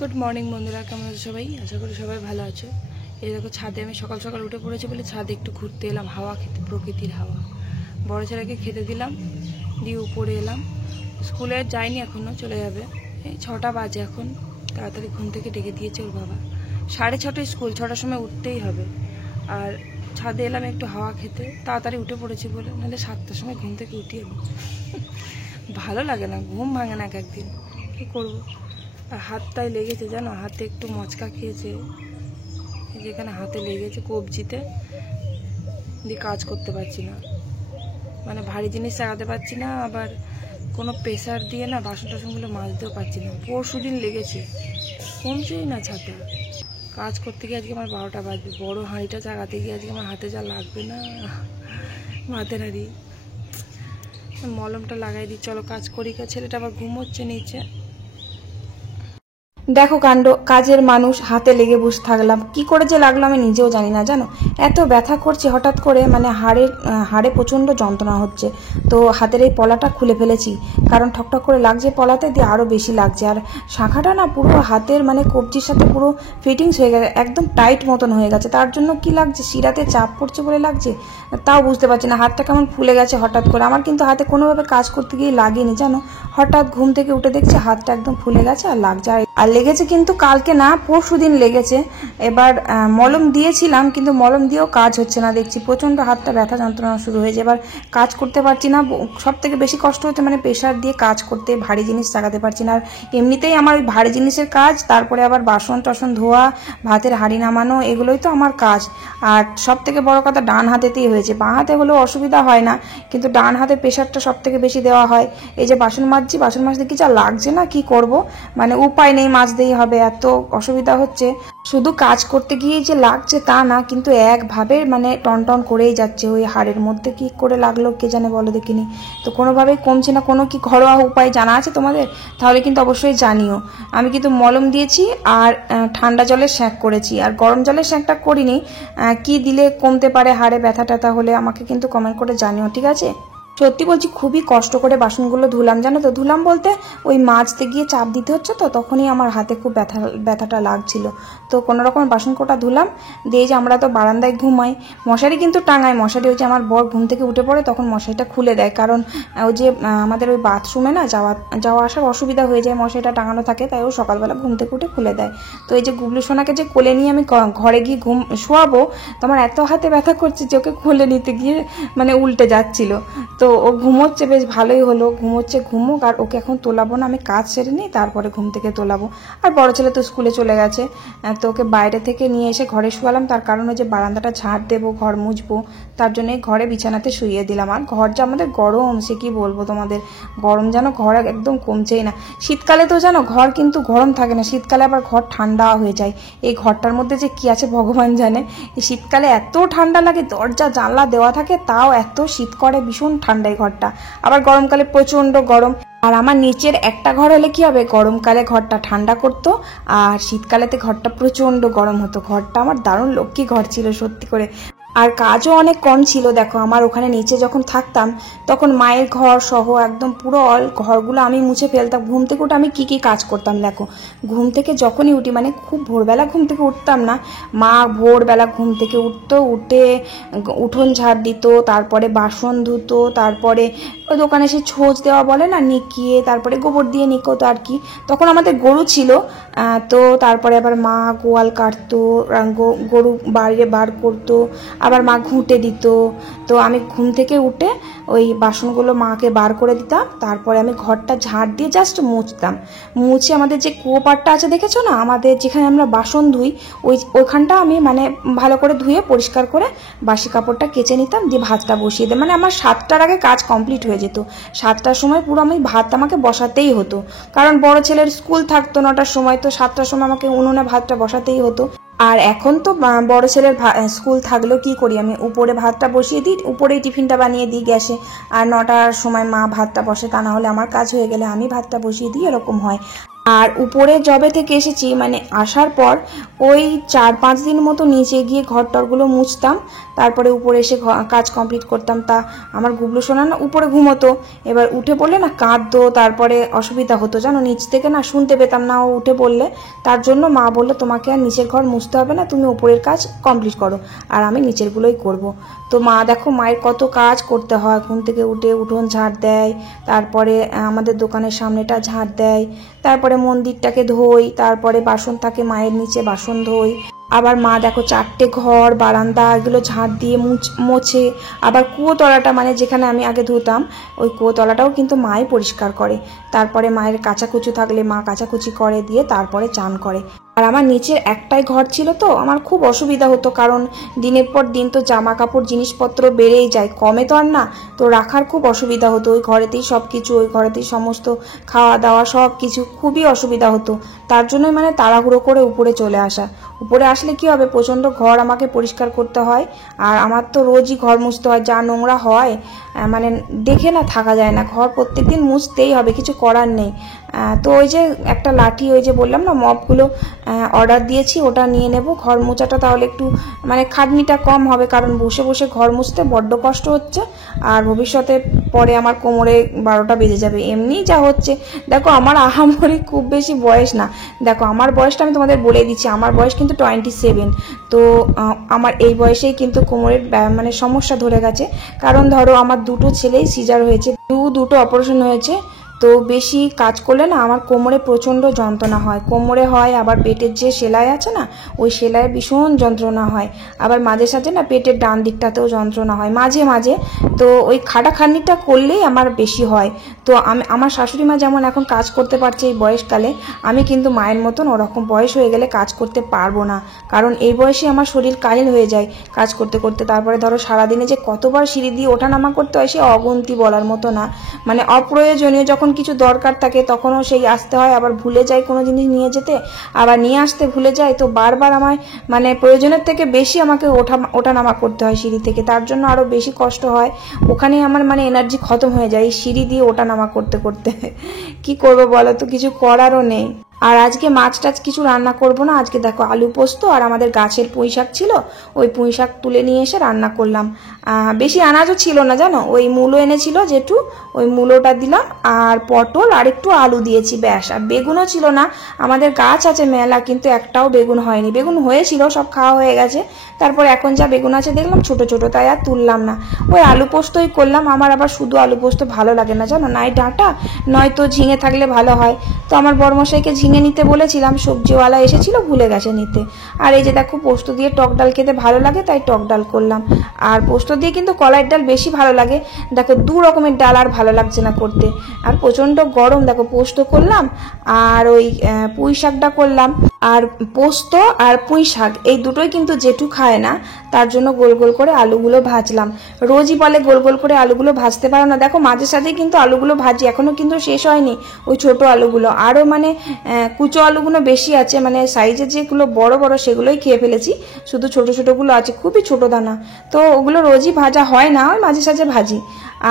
Good morning বন্ধুরা, কেমন আছো সবাই? আশা করি সবাই ভালো আছো। এই দেখো ছাদে আমি সকাল সকাল উঠে পড়েছি বলে ছাদে একটু ঘুরতে এলাম, হাওয়া খেতে, প্রকৃতির হাওয়া। বড় ছেলেকে খেতে দিলাম, দিয়ে উপরে এলাম। স্কুলে যায়নি এখনও, চলে যাবে। এই 6টা বাজে এখন। তাড়াতাড়ি ঘুম থেকে ডেকে দিয়েছে ওর বাবা। 6:30 স্কুল, 6টার সময় উঠতেই হবে। আর ছাদে এলাম একটু হাওয়া খেতে, তাড়াতাড়ি উঠে পড়েছি বলে, নাহলে 7টার সময় ঘুম থেকে উঠি আমি। ভালো লাগে না, ঘুম ভাঙে না এক একদিন, কী করবো। আর হাতটায় লেগেছে জানো, হাতে একটু মচকা খেয়েছে, যেখানে হাতে লেগেছে কবজিতে, দিয়ে কাজ করতে পারছি না, মানে ভারী জিনিস চাগাতে পারছি না, আবার কোনো প্রেসার দিয়ে না বাসন টাসনগুলো মাজতেও পারছি না। পরশু দিন লেগেছে, কমছেই না ছাতা। কাজ করতে গিয়ে আজকে আমার 12টা বাজবে। বড় হাঁড়িটা চাগাতে গিয়ে আজকে আমার হাতে যা লাগবে না, ভাতের হাঁড়ি। মলমটা লাগাই দিই, চলো কাজ করি। ছেলেটা আবার ঘুমোচ্ছে নিচে। দেখো কাণ্ড, কাজের মানুষ, হাতে লেগে বসে থাকলাম। কি করে যে লাগলো আমি নিজেও জানি না জানো। এত ব্যথা করছে হঠাৎ করে, মানে হাড়ে প্রচণ্ড যন্ত্রণা হচ্ছে। তো হাতের এই পলাটা খুলে ফেলেছি, কারণ ঠকঠক করে লাগছে পলাতে, দিয়ে আরও বেশি লাগছে। আর শাখাটা না পুরো হাতের মানে কবজির সাথে পুরো ফিটিংস হয়ে গেছে, একদম টাইট মতন হয়ে গেছে। তার জন্য কি লাগছে, শিরাতে চাপ পড়ছে বলে লাগছে, তাও বুঝতে পারছি না। হাতটা কেমন ফুলে গেছে হঠাৎ করে। আমার কিন্তু হাতে কোনোভাবে কাজ করতে গিয়ে লাগেনি জানো। হঠাৎ ঘুম থেকে উঠে দেখছি হাতটা একদম ফুলে গেছে আর লাগছে। আর লেগেছে কিন্তু কালকে না, পরশু দিন লেগেছে। এবার মলম দিয়েছিলাম, কিন্তু মলম দিয়েও কাজ হচ্ছে না। দেখছি প্রচণ্ড হাতটা ব্যথা যন্ত্রণা শুরু হয়েছে। এবার কাজ করতে পারছি না। সব থেকে বেশি কষ্ট হচ্ছে মানে প্রেশার দিয়ে কাজ করতে, ভারী জিনিস চাগাতে পারছি না। আর এমনিতেই আমার ওই ভারী জিনিসের কাজ, তারপরে আবার বাসন টাসন ধোয়া, ভাতের হাঁড়ি নামানো, এগুলোই তো আমার কাজ। আর সব থেকে বড় কথা, ডান হাতেতেই হয়েছে। বাঁ হাতে হলেও অসুবিধা হয় না, কিন্তু ডান হাতে প্রেশারটা সব থেকে বেশি দেওয়া হয়। এই যে বাসন মাজছি, বাসন মাজতে কি যা লাগছে না, কি করব, মানে উপায় নেই, মাজতেই হবে, এত অসুবিধা হচ্ছে। শুধু কাজ করতে গিয়ে যে লাগছে তা না, কিন্তু একভাবে মানে টন করেই যাচ্ছে ওই হাড়ের মধ্যে। কি করে লাগলো কে জানে, বলো দেখিনি। তো কোনোভাবেই কমছে না। কোনো কি ঘরোয়া উপায় জানা আছে তোমাদের? তাহলে কিন্তু অবশ্যই জানিও। আমি কিন্তু মলম দিয়েছি আর ঠান্ডা জলের স্যাঁক করেছি, আর গরম জলের স্যাঁকটা করিনি। কি দিলে কমতে পারে হাড়ে ব্যথা ট্যাথা হলে আমাকে কিন্তু কমেন্ট করে জানিও, ঠিক আছে? সত্যি বলছি, খুবই কষ্ট করে বাসনগুলো ধুলাম জানো তো। ধুলাম বলতে ওই মাজতে গিয়ে চাপ দিতে হচ্ছে, তো তখনই আমার হাতে খুব ব্যথাটা লাগছিল। তো কোনো রকম বাসন কোটা ধুলাম, দিয়ে যে আমরা তো বারান্দায় ঘুমাই, মশারি কিন্তু টাঙাই। মশারি ওই যে আমার বর ঘুম থেকে উঠে পড়ে তখন মশারিটা খুলে দেয়, কারণ ওই যে আমাদের ওই বাথরুমে না যাওয়া আসার অসুবিধা হয়ে যায়, মশারিটা টাঙানো থাকে, তাই ও সকালবেলা ঘুম থেকে উঠে খুলে দেয়। তো এই যে গুবলু সোনাকে যে কোলে নিয়ে আমি ঘরে গিয়ে শোয়াবো, তো আমার এত হাতে ব্যথা করছে যে ওকে কোলে নিতে গিয়ে মানে উল্টে যাচ্ছিল। তো ও ঘুমোচ্ছে, বেশ ভালোই হলো, ঘুমোচ্ছে, ঘুমুক। আর ওকে এখন তোলাবো না, আমি কাজ সেরে নিই, তারপরে ঘুম থেকে তোলাবো। আর বড় ছেলে তো স্কুলে চলে গেছে, তো ওকে বাইরে থেকে নিয়ে এসে ঘরে শুয়ালাম। তার কারণ যে বারান্দাটা ঝাড় দেবো, ঘর মুছবো, তার জন্য ঘরে বিছানাতে শুইয়ে দিলাম। আর ঘর যে আমাদের গরম, সে কি বলবো তোমাদের, গরম যেন ঘর একদম কমছেই না। শীতকালে তো জানো ঘর কিন্তু গরম থাকে না, শীতকালে আবার ঘর ঠান্ডা হয়ে যায়। এই ঘরটার মধ্যে যে কি আছে ভগবান জানে। এই শীতকালে এত ঠান্ডা লাগে, দরজা জানলা দেওয়া থাকে, তাও এত শীত করে, ভীষণ ঠান্ডা এই ঘরটা। আবার গরমকালে প্রচন্ড গরম। আর আমার নিচের একটা ঘর হলে কি হবে, গরমকালে ঘরটা ঠান্ডা করতো, আর শীতকালেতে ঘরটা প্রচন্ড গরম হতো। ঘরটা আমার দারুণ লক্ষ্মী ঘর ছিল সত্যি করে। আর কাজও অনেক কম ছিল। দেখো আমার ওখানে নিচে যখন থাকতাম, তখন মায়ের ঘর সহ একদম পুরো ঘরগুলো আমি মুছে ফেলতাম। ঘুম থেকে উঠে আমি কি কাজ করতাম দেখো। ঘুম থেকে যখনই উঠি, মানে খুব ভোরবেলা ঘুম থেকে উঠতাম না, মা ভোরবেলা ঘুম থেকে উঠতো, উঠে উঠোন ঝাড় দিত, তারপরে বাসন ধুতো, তারপরে ওই দোকানে সে ছোঁচ দেওয়া বলে না, নিকিয়ে, তারপরে গোবর দিয়ে নিকোতো আর কি। তখন আমাদের গরু ছিল, তো তারপরে আবার মা গোয়াল কাটতো, গরু বাইরে বার করতো, আবার মা ঘুঁটে দিত। তো আমি ঘুম থেকে উঠে ওই বাসনগুলো মাকে বার করে দিতাম, তারপরে আমি ঘরটা ঝাড় দিয়ে জাস্ট মুছতাম। মুছে আমাদের যে কুয়োপাড়টা আছে দেখেছো না, আমাদের যেখানে আমরা বাসন ধুই, ওইখানটা আমি মানে ভালো করে ধুয়ে পরিষ্কার করে বাসি কাপড়টা কেচে নিতাম, দিয়ে ভাতটা বসিয়ে দিই। মানে আমার 7টার আগে কাজ কমপ্লিট হয়ে যেত। 7টার সময় পুরো আমি ভাত আমাকে বসাতেই হতো, কারণ বড় ছেলের স্কুল থাকতো 9টার সময়, তো 7টার সময় আমাকে উনুনে ভাতটা বসাতেই হতো। আর এখন তো বড় ছেলের স্কুল থাকলেও কি করি, আমি উপরে ভাতটা বসিয়ে দিই, উপরেই টিফিনটা বানিয়ে দিই গ্যাসে। আর 9টার সময় মা ভাতটা বসে, তা না হলে আমার কাজ হয়ে গেলে আমি ভাতটা বসিয়ে দিই, এরকম হয়। আর উপরে জবে থেকে এসেছি মানে আসার পর ওই 4-5 দিন মতো নিচে গিয়ে ঘর টরগুলো মুছতাম, তারপরে উপরে এসে কাজ কমপ্লিট করতাম। তা আমার গুবলু সোনা না উপরে ঘুমোতো, এবার উঠে পড়লে না কাঁদতো, তারপরে অসুবিধা হতো জানো, নিচ থেকে না শুনতে পেতাম না ও উঠে পড়লে। তার জন্য মা বললো তোমাকে আর নিচের ঘর মুছতে হবে না, তুমি উপরের কাজ কমপ্লিট করো আর আমি নিচেরগুলোই করব। তো মা দেখো মায়ের কত কাজ করতে হয়, ঘুম থেকে উঠে উঠোন ঝাড় দেয়, তারপরে আমাদের দোকানের সামনেটা ঝাড় দেয়, তারপরে মন্দিরটাকে ধোই, তারপরে বাসন থাকে মায়ের নিচে বাসন ধোই। আবার মা দেখো 4টে ঘর বারান্দা এগুলো ঝাঁট দিয়ে মোছে। আবার কুয়োতলাটা মানে যেখানে আমি আগে ধুতাম ওই কুয়োতলাটাও কিন্তু মাই পরিষ্কার করে। তারপরে মায়ের কাচাকুচি থাকলে মা কাচাকুচি করে দিয়ে তারপরে চান করে। আর আমার নিচের একটাই ঘর ছিল তো আমার খুব অসুবিধা হতো, কারণ দিনের পর দিন তো জামা কাপড় জিনিসপত্র বেড়েই যায়, কমে তো আর না, তো রাখার খুব অসুবিধা হতো। ওই ঘরেতেই সব কিছু, ওই ঘরেতেই সমস্ত খাওয়া দাওয়া সব কিছু, খুবই অসুবিধা হতো। তার জন্যই মানে তাড়াহুড়ো করে উপরে চলে আসা। উপরে আসলে কি হবে, প্রচণ্ড ঘর আমাকে পরিষ্কার করতে হয়, আর আমার তো রোজই ঘর মুছতে হয়, যা নোংরা হয় মানে দেখে না থাকা যায় না, ঘর প্রত্যেকদিন মুছতেই হবে, কিছু করার নেই। তো ওই যে একটা লাঠি, ওই যে বললাম না মপগুলো অর্ডার দিয়েছি, ওটা নিয়ে নেব। ঘর মোছাটা তাহলে একটু মানে খাটনিটা কম হবে, কারণ বসে বসে ঘর মুছতে বড্ড কষ্ট হচ্ছে, আর ভবিষ্যতে পরে আমার কোমরে 12টা বেজে যাবে। এমনি যা হচ্ছে দেখো, আমার আহামরি খুব বেশি বয়স না, দেখো আমার বয়সটা আমি তোমাদের বলে দিচ্ছি, আমার বয়স কিন্তু 27। তো আমার এই বয়সেই কিন্তু কোমরের মানে সমস্যা ধরে গেছে, কারণ ধরো আমার দুটো ছেলেই সিজার হয়েছে, দুটো অপারেশন হয়েছে। তো বেশি কাজ করলে না আমার কোমরে প্রচণ্ড যন্ত্রণা হয়, কোমরে হয়, আবার পেটের যে সেলাই আছে না ওই সেলাইয়ে ভীষণ যন্ত্রণা হয়, আবার মাঝে সাঝে না পেটের ডান দিকটাতেও যন্ত্রণা হয় মাঝে মাঝে। তো ওই খাটাখাটনিটা করলেই আমার বেশি হয়। তো আমার শাশুড়ি মা যেমন এখন কাজ করতে পারছে এই বয়সকালে, আমি কিন্তু মায়ের মতন ওরকম বয়স হয়ে গেলে কাজ করতে পারবো না, কারণ এই বয়সে আমার শরীর কাহিল হয়ে যায় কাজ করতে করতে। তারপরে ধরো সারাদিনে যে কতবার সিঁড়ি দিয়ে ওঠানামা করতে হয় সে অগুন্তি বলার মতো না, মানে অপ্রয়োজনীয় যখন কিছু দরকার থাকে তখনও সেই আসতে হয়, আবার ভুলে যাই কোনো জিনিস নিয়ে যেতে, আবার নিয়ে আসতে ভুলে যাই, তো বারবার আমায় মানে প্রয়োজনের থেকে বেশি আমাকে ওঠানামা করতে হয় সিঁড়ি থেকে, তার জন্য আরও বেশি কষ্ট হয়। ওখানেই আমার মানে এনার্জি খতম হয়ে যায় এই সিঁড়ি দিয়ে ওঠানামা করতে করতে। কি করবো বলো তো, কিছু করারও নেই। আর আজকে মাছ টাছ কিছু রান্না করব না, আজকে দেখো আলু পোস্ত আর আমাদের গাছের পুঁই শাক ছিল, ওই পুঁই শাক তুলে নিয়ে এসে রান্না করলাম। বেশি আনাজও ছিল না জানো, ওই মূলো এনেছিল জেঠু, ওই মূলোটা দিলাম, আর পটল আর একটু আলু দিয়েছি ব্যাস। আর বেগুনও ছিল না, আমাদের গাছ আছে মেলা কিন্তু একটাও বেগুন হয়নি, বেগুন হয়েছিল সব খাওয়া হয়ে গেছে। তারপর এখন যা বেগুন আছে দেখলাম ছোট ছোট, তাই আর তুললাম না, ওই আলু পোস্তই করলাম। আমার আবার শুধু আলু পোস্ত ভালো লাগে না জানো, নাই ডাঁটা নয়তো ঝিঙে থাকলে ভালো হয়। তো আমার বড়মশাইকে ঝিঙে নিতে বলেছিলাম, সবজিওয়ালা এসেছিল ভুলে গেছে নিতে। আর এই যে দেখো পোস্ত দিয়ে টক ডাল খেতে ভালো লাগে তাই টক ডাল করলাম, আর পোস্ত দিয়ে কিন্তু কলাইয়ের ডাল বেশি ভালো লাগে। দেখো 2 রকমের ডাল আর ভালো লাগছে না করতে, আর প্রচণ্ড গরম, দেখো পোস্ত করলাম আর ওই পুঁই শাকটা করলাম। আর পোস্ত আর পুঁই শাক এই দুটোই কিন্তু জেঠু খায় না, তার জন্য গোল গোল করে আলুগুলো ভাজলাম। রোজই বলে গোল গোল করে আলুগুলো ভাজতে পারো না, দেখো মাঝে সাঝে কিন্তু আলুগুলো ভাজি, এখনো কিন্তু শেষ হয়নি ওই ছোট আলুগুলো, আরও মানে কুচো আলুগুলো বেশি আছে, মানে সাইজের যেগুলো বড় বড় সেগুলোই খেয়ে ফেলেছি, শুধু ছোট ছোটগুলো আছে খুবই ছোট দানা, তো ওগুলো রোজই ভাজা হয় না, ওই মাঝে সাঝে ভাজি।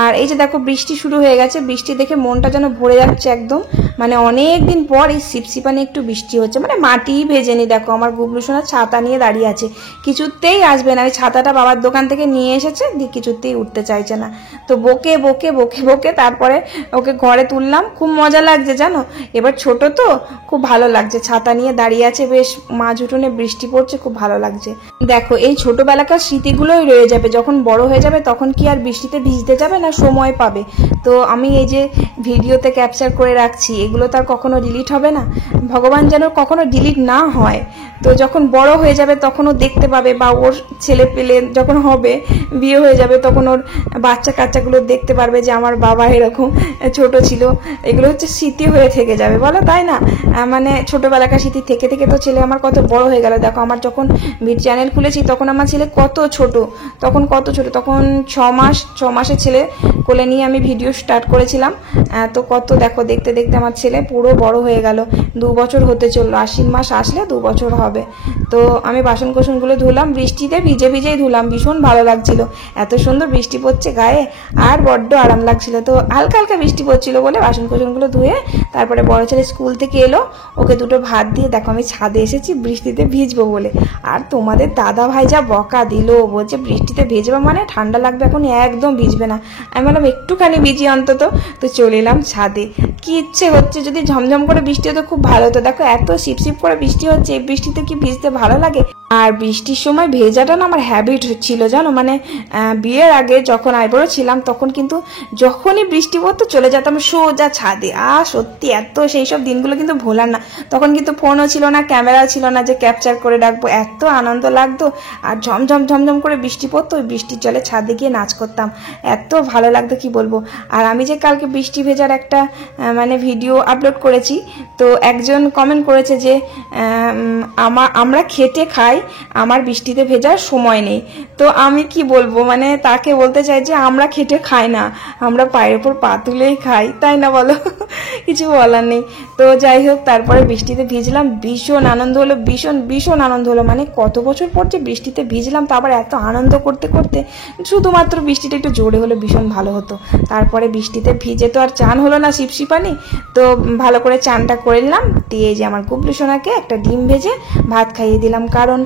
আর এই যে দেখো বৃষ্টি শুরু হয়ে গেছে, বৃষ্টি দেখে মনটা যেন ভরে যাচ্ছে একদম, মানে অনেক দিন পর এই সিপসিপানি একটু বৃষ্টি হচ্ছে, মানে মাটিই ভেজেনি। দেখো আমার গুবলু সোনা ছাতা নিয়ে দাঁড়িয়ে আছে, কিছুতেই আসবে না, ওই ছাতাটা বাবার দোকান থেকে নিয়ে এসেছে, দিয়ে কিছুতেই উঠতে চাইছে না। তো বকে বকে বকে বকে তারপরে ওকে ঘরে তুললাম, খুব মজা লাগছে জানো, এবার ছোট তো খুব ভালো লাগছে, ছাতা নিয়ে দাঁড়িয়ে আছে, বেশ মাঝ উঠোনে বৃষ্টি পড়ছে, খুব ভালো লাগছে। দেখো এই ছোটবেলাকার স্মৃতিগুলোই রয়ে যাবে, যখন বড় হয়ে যাবে তখন কি আর বৃষ্টিতে ভিজতে যাবে না, সময় পাবে। তো আমি এই যে ভিডিওতে ক্যাপচার করে রাখছি, এগুলো তার কখনো ডিলিট হবে না, ভগবান যেন কখনো ডিলিট না হয়। তো যখন বড় হয়ে যাবে তখন ও দেখতে পাবে, বা ওর ছেলে পেলে যখন হবে, বিয়ে হয়ে যাবে, তখন ওর বাচ্চা কাচ্চাগুলো দেখতে পারবে যে আমার বাবা এরকম ছোট ছিল। এগুলো হচ্ছে স্মৃতি হয়ে থেকে যাবে, বলো তাই না? মানে ছোটবেলাকার স্মৃতি থেকে থেকে তো ছেলে আমার কত বড় হয়ে গেল। দেখো আমার যখন ভিড চ্যানেল খুলেছি তখন আমার ছেলে কত ছোট, তখন 6 মাসের ছেলে, কোলে নিয়ে আমি ভিডিও স্টার্ট করেছিলাম। তো কত দেখো দেখতে দেখতে আমার ছেলে পুরো বড় হয়ে গেল, 2 বছর হতে চললো, আশ্বিন মাস আসলে 2 বছর হবে। তো আমি বাসন কোসনগুলো ধুলাম, বৃষ্টিতে ভিজে ভিজেই ধুলাম, ভীষণ ভালো লাগছিল, এত সুন্দর বৃষ্টি পড়ছে গায়ে আর বড্ড আরাম লাগছিল। তো হালকা হালকা বৃষ্টি পড়ছিল বলে বাসন কোসনগুলো ধুয়ে তারপরে বড় ছেলে স্কুল থেকে এলো, ওকে দুটো ভাত দিয়ে দেখো আমি ছাদে এসেছি বৃষ্টিতে ভিজবো বলে। আর তোমাদের দাদা ভাই যা বকা দিল, বলছে বৃষ্টিতে ভিজবা মানে ঠান্ডা লাগবে, এখন একদম ভিজবে না। আমি বললাম একটুখানি ভিজি অন্তত। তো চলে এলাম ছাদে, কি ইচ্ছে হচ্ছে যদি ঝমঝম করে বৃষ্টি হতো খুব ভালো হতো। দেখো এত শিপশিপ করে বৃষ্টি হচ্ছে, এই বৃষ্টিতে কি ভিজতে ভালো লাগে? আর বৃষ্টির সময় ভেজাটা না আমার হ্যাবিট ছিল জানো, মানে বিয়ের আগে যখন আইবুড়ো ছিলাম তখন কিন্তু যখনই বৃষ্টি পড়তো চলে যেতাম সোজা ছাদে। আর সত্যি এত সেই সব দিনগুলো কিন্তু ভোলার না। তখন কিন্তু ফোনও ছিল না, ক্যামেরাও ছিল না যে ক্যাপচার করে রাখবো, এত আনন্দ লাগতো। আর ঝমঝম ঝমঝম করে বৃষ্টি পড়তো, ওই বৃষ্টির জলে ছাদে গিয়ে নাচ করতাম, এত ভালো লাগতো কি বলবো। আর আমি যে কালকে বৃষ্টি ভেজার একটা মানে ভিডিও আপলোড করেছি, তো একজন কমেন্ট করেছে যে আমরা খেটে খাই, আমার বৃষ্টিতে ভেজার সময় নেই। তো আমি কি বলবো, মানে তাকে বলতে চাই যে আমরা খেটে খাই না, আমরা পায়ের উপর পা তুলেই খাই, তাই না বলো? কিছু বলার নেই। তো যাই হোক, তারপরে বৃষ্টিতে ভিজলাম, ভীষণ আনন্দ হলো, ভীষণ ভীষণ আনন্দ হলো। মানে কত বছর পর যে বৃষ্টিতে ভিজলাম, তো আবার এত আনন্দ করতে করতে শুধুমাত্র বৃষ্টিটা একটু জোরে হলে ভীষণ ভালো হতো। তারপরে বৃষ্টিতে ভিজে তো আর চান হলো না শিপশিপানি, তো ভালো করে চানটা করে নিলাম, দিয়ে যে আমার গুবলু সোনাকে একটা ডিম ভেজে ভাত খাইয়ে দিলাম। কারণ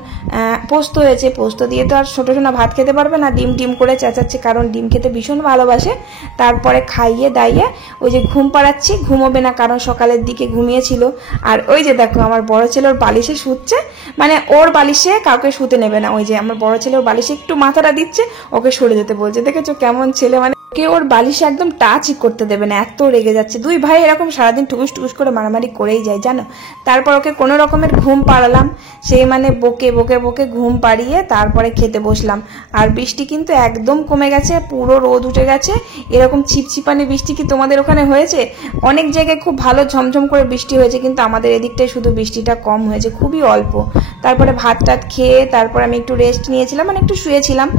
পোস্ত হয়েছে, পোস্ত দিয়ে তো আর ছোটো সোনা ভাত খেতে পারবে না, ডিম ডিম করে চেঁচাচ্ছে, কারণ ডিম খেতে ভীষণ ভালোবাসে। তারপরে খাইয়ে দাইয়ে ওই যে ঘুম পাড়াচ্ছি, ঘুমোবে না কারণ সকালের দিকে ঘুমিয়েছিল। আর ওই যে দেখো আমার বড় ছেলে ওর বালিশে শুচ্ছে, মানে ওর বালিশে কাউকে শুতে নেবে না, ওই যে আমার বড় ছেলে ওর বালিশে একটু মাথাটা দিচ্ছে, ওকে সরে যেতে বলছে। দেখেছো কেমন ছেলে, মানে কে ওর বালিশে একদম টাচই করতে দেবে না, এত রেগে যাচ্ছে। দুই ভাই এরকম সারাদিন টুকুস টুকুস করে মারামারি করেই যায় জানো। তারপর ওকে কোনো রকমের ঘুম পাড়ালাম, সেই মানে বকে বকে বকে ঘুম পাড়িয়ে তারপরে খেতে বসলাম। আর বৃষ্টি কিন্তু একদম কমে গেছে, পুরো রোদ উঠে গেছে। এরকম ছিপছিপানি বৃষ্টি কি তোমাদের ওখানে হয়েছে? অনেক জায়গায় খুব ভালো ঝমঝম করে বৃষ্টি হয়েছে, কিন্তু আমাদের এদিকটায় শুধু বৃষ্টিটা কম হয়েছে, খুবই অল্প। তারপরে ভাত টাত খেয়ে তারপরে আমি একটু রেস্ট নিয়েছিলাম, মানে একটু শুয়েছিলাম।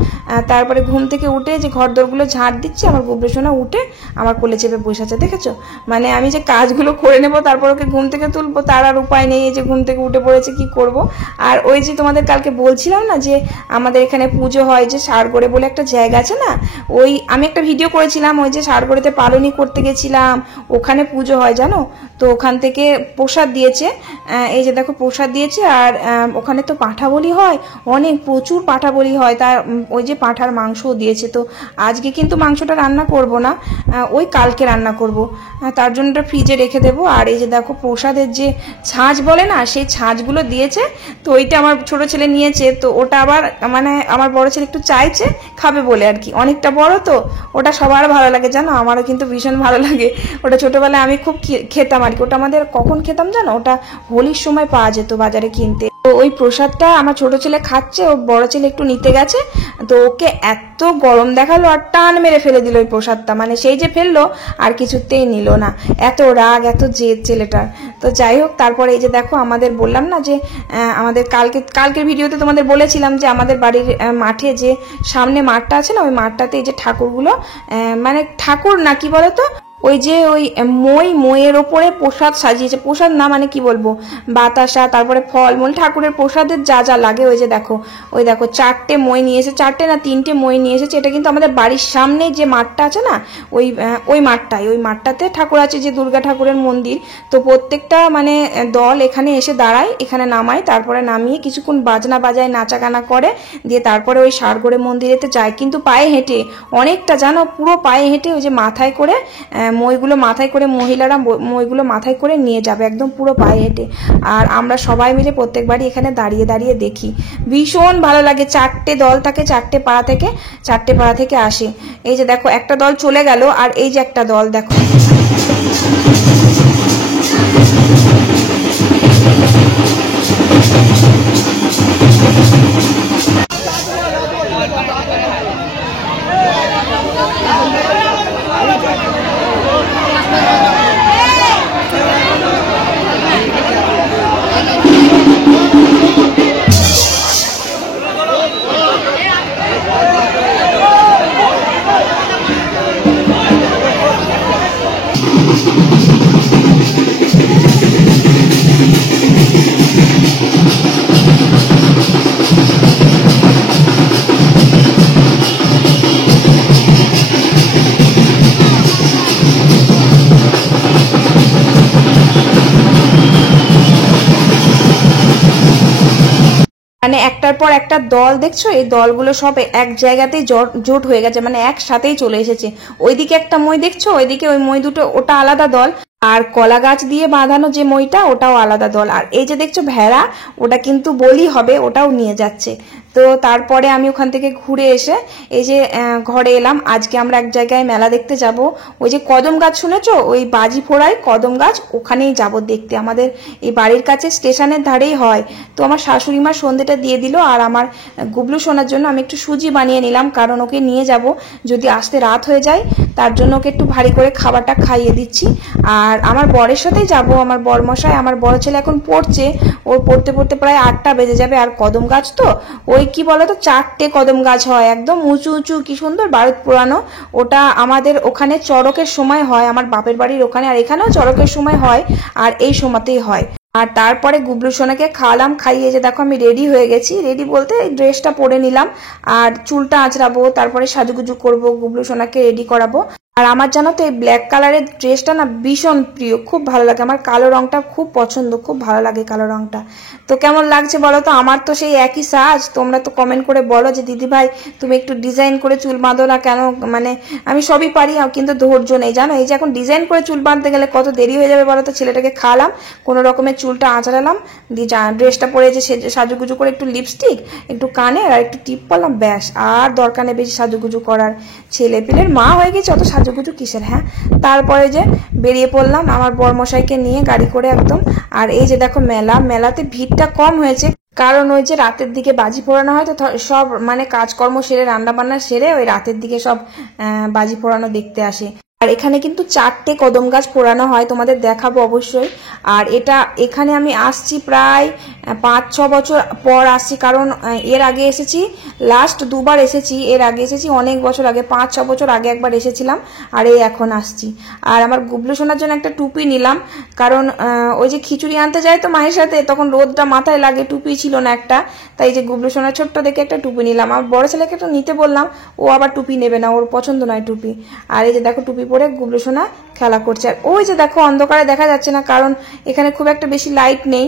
তারপরে ঘুম থেকে উঠে যে ঘর দোরগুলো ঝাড় দিচ্ছি, আমার গুবলু সোনা উঠে আমার কোলে চেপে বসে আছে, দেখেছো? মানে আমি যে কাজগুলো করে নেবো তারপর ওকে ঘুম থেকে তুলবো, তার আর উপায় নেই, এই যে ঘুম থেকে উঠে পড়েছে, কি করব। আর ওই যে তোমাদের কালকে বলছিলাম না যে আমাদের এখানে পুজো হয়, যে সারগড়ে বলে একটা জায়গা আছে না, ওই আমি একটা ভিডিও করেছিলাম, ওই যে সারগড়েতে পালনি করতে গেছিলাম, ওখানে পুজো হয় জানো। তো ওখান থেকে প্রসাদ দিয়েছে, এই যে দেখো প্রসাদ দিয়েছে। আর ওখানে তো পাঁঠা বলি হয়, অনেক প্রচুর পাঁঠা বলি হয়, তার ওই যে পাঁঠার মাংসও দিয়েছে। তো আজকে কিন্তু মাংসটা রান্না করব না, ওই কালকে রান্না করব, তার জন্য ওটা ফ্রিজে রেখে দেবো। আর এই যে দেখো প্রসাদের যে ছাঁচ বলে না, সেই ছাঁচগুলো দিয়েছে, তো ওইটা আমার ছোট ছেলে নিয়েছে, তো ওটা আবার মানে আমার বড় ছেলে একটু চাইছে খাবে বলে আর কি, অনেকটা বড় তো, ওটা সবার ভালো লাগে জানো, আমারও কিন্তু ভীষণ ভালো লাগে। ওটা ছোটবেলায় আমি খুব খেতাম আর কি, ওটা আমাদের কখন খেতাম জানো, ওটা হোলির সময় পাওয়া যেত বাজারে কিনতে। তো ওই প্রসাদটা আমার ছোট ছেলে খাচ্ছে, ও বড় ছেলে একটু নিতে গেছে, তো ওকে এত গরম দেখালো আর টান মেরে ফেলে দিল ওই প্রসাদটা, মানে সেই যে ফেললো আর কিছুতেই নিল না, এত রাগ এত জেদ ছেলেটার। তো যাই হোক, তারপরে এই যে দেখো আমাদের বললাম না যে আমাদের কালকের ভিডিওতে তোমাদের বলেছিলাম যে আমাদের বাড়ির মাঠে যে সামনে মাঠটা আছে না, ওই মাঠটাতে এই যে ঠাকুরগুলো মানে ঠাকুর না কি বলতো, ওই যে ওই মইয়ের ওপরে প্রসাদ সাজিয়েছে, প্রসাদ না মানে কি বলবো, বাতাসা, তারপরে ফলমূল, ঠাকুরের প্রসাদের যা যা লাগে, ওই যে দেখো ওই দেখো 4টে মই নিয়ে এসেছে, 4টে না 3টে মই নিয়ে এসেছে। এটা কিন্তু আমাদের বাড়ির সামনে যে মাঠটা আছে না, ওই মাঠটাতে ঠাকুর আছে, যে দুর্গা ঠাকুরের মন্দির। তো প্রত্যেকটা মানে দল এখানে এসে দাঁড়ায়, এখানে নামায়, তারপরে নামিয়ে কিছুক্ষণ বাজনা বাজায়, নাচা গানা করে, দিয়ে তারপরে ওই সারগড়ে মন্দিরেতে যায়, কিন্তু পায়ে হেঁটে অনেকটা জানো, পুরো পায়ে হেঁটে, ওই যে মাথায় করে মইগুলো মাথায় করে, মহিলারা মইগুলো মাথায় করে নিয়ে যাবে একদম পুরো পায়ে হেঁটে। আর আমরা সবাই মিলে প্রত্যেকবারই এখানে দাঁড়িয়ে দাঁড়িয়ে দেখি, ভীষণ ভালো লাগে। 4টে দল থাকে, 4টে পাড়া থেকে আসে। এই যে দেখো একটা দল চলে গেল, আর এই যে একটা দল দেখো। মানে একটার পর একটা দল দেখছো, এই দলগুলো সব এক জায়গাতেই জোট হয়ে গেছে, মানে একসাথেই চলে এসেছে। ওইদিকে একটা মই দেখছো, ওইদিকে ওই মই দুটো, ওটা আলাদা দল। আর কলা গাছ দিয়ে বাঁধানো যে মইটা, ওটাও আলাদা দল। আর এই যে দেখছো ভেড়া, ওটা কিন্তু বলি হবে, ওটাও নিয়ে যাচ্ছে। তো তারপরে আমি ওখান থেকে ঘুরে এসে এই যে ঘরে এলাম। আজকে আমরা এক জায়গায় মেলা দেখতে যাব। ওই যে কদম গাছ শুনেছো, ওই বাজি ফোড়ায় কদম গাছ, ওখানেই যাব দেখতে। আমাদের এই বাড়ির কাছে স্টেশনের ধারেই হয়। তো আমার শাশুড়ি মা সন্ধ্যেটা দিয়ে দিল, আর আমার গুবলু শোনার জন্য আমি একটু সুজি বানিয়ে নিলাম, কারণ ওকে নিয়ে যাব যদি আসতে রাত হয়ে যায়, তার জন্য ওকে একটু ভারী করে খাবারটা খাইয়ে দিচ্ছি। আর আমার বরের সাথেই যাব, আমার বরমশাই, আমার বড় ছেলে এখন পড়ছে, ওর পড়তে পড়তে প্রায় 8টা বেজে যাবে। আর কদম গাছ তো ওই কি বলতো 4টে কদম গাছ হয়, একদম উঁচু উঁচু, কি সুন্দর বারুদ পোড়ানো। ওটা আমাদের ওখানে চড়কের সময় হয়, আমার বাপের বাড়ির ওখানে, আর এখানেও চড়কের সময় হয়, আর এই সময়তেই হয়। আর তারপরে গুবলু সোনাকে খাওয়ালাম, খাইয়ে যে দেখো আমি রেডি হয়ে গেছি। রেডি বলতে এই ড্রেসটা পরে নিলাম, আর চুলটা আঁচড়াবো, তারপরে সাজুগুজু করবো, গুবলু সোনাকে রেডি করাবো। আর আমার জানো তো এই ব্ল্যাক কালারের ড্রেসটা না ভীষণ প্রিয়, খুব ভালো লাগে আমার। কালো রংটা খুব পছন্দ, খুব ভালো লাগে কালো রংটা। তো কেমন লাগছে বলো তো? আমার তো সেই একই সাজ। তোমরা তো কমেন্ট করে বলো যে দিদি ভাই তুমি একটু ডিজাইন করে চুল বাঁধো না কেন। মানে আমি সবই পারি, কিন্তু ধৈর্য নেই জানো। এই যে এখন ডিজাইন করে চুল বাঁধতে গেলে কত দেরি হয়ে যাবে বলো তো। ছেলেটাকে খাওয়ালাম, কোনো রকমের চুলটা আঁচড়ালাম, দিয়ে ড্রেসটা পরে যে সাজুগুজু করে একটু লিপস্টিক, একটু কানে আর একটু টিপ পরলাম, ব্যাস। আর দরকার নেই বেশি সাজুগুজু করার, ছেলে পিলের মা হয়ে গেছে, অত সাজুগুজু কিসের। হ্যাঁ, তারপরে যে বেরিয়ে পড়লাম আমার বরমশাইকে নিয়ে গাড়ি করে একদম। আর এই যে দেখো মেলাতে ভিড়টা কম হয়েছে, কারণ ওই যে রাতের দিকে বাজি পোড়ানো হয়, তো সব মানে কাজকর্ম সেরে, রান্না বান্না সেরে ওই রাতের দিকে সব বাজি পোড়ানো দেখতে আসে। আর এখানে কিন্তু 4টে কদম গাছ পোড়ানো হয়, তোমাদের দেখাবো অবশ্যই। আর এটা এখানে আমি আসছি প্রায় 5-6 বছর পর আসছি, কারণ এর আগে এসেছি, লাস্ট 2বার এসেছি। এর আগে এসেছি অনেক বছর আগে, 5-6 বছর আগে একবার এসেছিলাম, আর এই এখন আসছি। আর আমার গুবলু সোনার জন্য একটা টুপি নিলাম, কারণ ওই যে খিচুড়ি আনতে যায় তো মায়ের সাথে, তখন রোদটা মাথায় লাগে, টুপি ছিল না একটা, তাই যে গুবলু সোনার ছোট্ট দেখে একটা টুপি নিলাম। আমার বড় ছেলেকে তো নিতে বললাম, ও আবার টুপি নেবে না, ওর পছন্দ নয় টুপি। আর এই যে দেখো টুপি পরে গুবলু সোনা খেলা করছে। আর ওই যে দেখো অন্ধকারে দেখা যাচ্ছে না, কারণ এখানে খুব একটা বেশি লাইট নেই।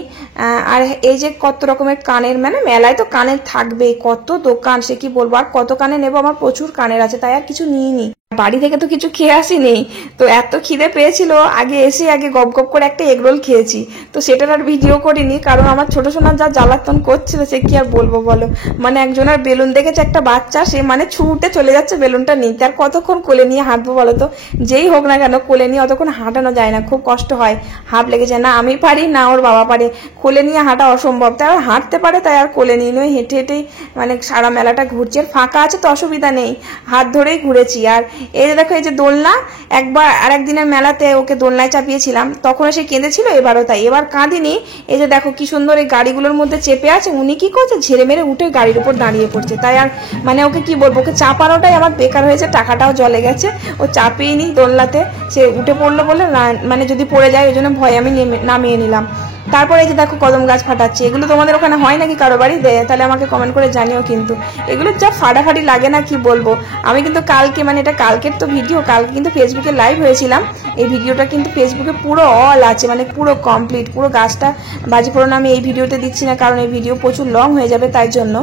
আর এই যে কত রকমের কানের, মানে মেলায় তো কানের থাকবেই, কত দোকান, সে কি বলবো। আর কত কানে নেবো, আমার প্রচুর কানের আছে, তাই আর কিছু নিইনি। বাড়ি থেকে তো কিছু খেয়ে আসিনি, তো এত খিদে পেয়েছিল, আগে গপ গপ করে একটা এগরোল খেয়েছি। তো সেটার আর ভিডিও করিনি, কারণ আমার ছোট সোনা যা জ্বালাতন করছিল সে কি আর বলবো বলো। মানে একজনের বেলুন দেখেছে, একটা বাচ্চা, সে মানে ছুটে চলে যাচ্ছে বেলুনটা নিতে। আর কতক্ষণ কোলে নিয়ে হাঁটবো বলো তো? যেই হোক না কেন কোলে নিয়ে অতক্ষণ হাঁটানো যায় না, খুব কষ্ট হয়, হাঁপ লেগে যায়। না আমি পারি, না ওর বাবা পারে, কোলে নিয়ে হাঁটা অসম্ভব। তাই আর হাঁটতে পারে, তাই আর কোলে নিয়ে নয়, হেঁটে হেঁটেই মানে সারা মেলাটা ঘুরছি। আর ফাঁকা আছে তো অসুবিধা নেই, হাত ধরেই ঘুরেছি। আর এই যে দেখো এই যে দোলনা, একবার আর একদিনের মেলাতে ওকে দোলনায় চাপিয়েছিলাম, তখন সে কেঁদেছিল, এবারও তাই। এবার কাঁদিনি। এই যে দেখো কি সুন্দর এই গাড়িগুলোর মধ্যে চেপে আছে, উনি কি করছে, ঝেড়ে মেরে উঠে গাড়ির উপর দাঁড়িয়ে পড়ছে। তাই আর মানে ওকে কি বলবো, ওকে চাপানোটাই আমার বেকার হয়েছে, টাকাটাও জলে গেছে। ও চাপিয়ে নি দোলনাতে, সে উঠে পড়লো বলে, মানে যদি পড়ে যায় ওই জন্য ভয় আমি নামিয়ে নিলাম। তারপরে এই যে দেখো কদম গাছ ফাটাচ্ছে। এগুলো তোমাদের ওখানে হয় নাকি কারো বাড়ি দেয়? তাহলে আমাকে কমেন্ট করে জানিও। কিন্তু এগুলো যা ফাটাফাটি লাগে না, কি বলবো। আমি কিন্তু কালকে, মানে এটা কালকের তো ভিডিও, কালকে কিন্তু ফেসবুকে লাইভ হয়েছিলাম। এই ভিডিওটা কিন্তু ফেসবুকে পুরো অল আছে, মানে পুরো কমপ্লিট, পুরো গাছটা বাজি পোড়ানো আমি এই ভিডিওতে দিচ্ছি না, কারণ এই ভিডিও প্রচুর লং হয়ে যাবে, তাই জন্য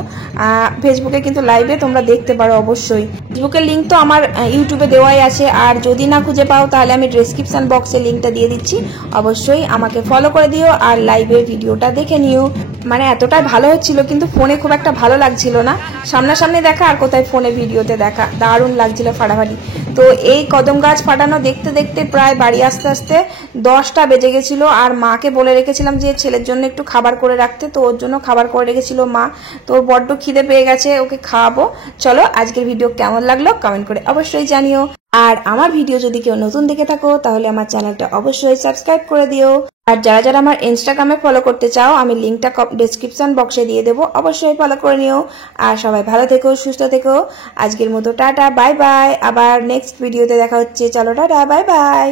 ফেসবুকে কিন্তু লাইভে তোমরা দেখতে পারো অবশ্যই। ফেসবুকের লিঙ্ক তো আমার ইউটিউবে দেওয়াই আছে, আর যদি না খুঁজে পাও তাহলে আমি ডেসক্রিপশন বক্সে লিঙ্কটা দিয়ে দিচ্ছি, অবশ্যই আমাকে ফলো করে দিও আর লাইভের ভিডিওটা দেখে নিও। মানে এতটাই ভালো হচ্ছিল, কিন্তু ফোনে খুব একটা ভালো লাগছিল না, সামনাসামনি দেখা আর কোথায় ফোনে ভিডিওতে দেখা, দারুণ লাগছিল ফাটাফাটি। তো এই কদম গাছ ফাটানো দেখতে দেখতে প্রায় বাড়ি আসতে আসতে 10টা বেজে গেছিল। আর মাকে বলে রেখেছিলাম যে ছেলের জন্য একটু খাবার করে রাখতে, তো ওর জন্য খাবার করে রেখেছিল মা। তো ওর বড্ড খিদে পেয়ে গেছে, ওকে খাওয়াবো। চলো আজকের ভিডিও কেমন লাগলো কমেন্ট করে অবশ্যই জানিও। আর আমার ভিডিও যদি কেউ নতুন দেখে থাকো তাহলে আমার চ্যানেলটা অবশ্যই সাবস্ক্রাইব করে দিও। আর যারা যারা আমার ইনস্টাগ্রামে ফলো করতে চাও, আমি লিঙ্কটা ডেসক্রিপশন বক্সে দিয়ে দেবো, অবশ্যই ফলো করে নিও। আর সবাই ভালো থেকো, সুস্থ থেকো। আজকের মতো টাটা, বাই বাই। আবার নেক্সট ভিডিওতে দেখা হচ্ছে। চলো টাটা, বাই বাই।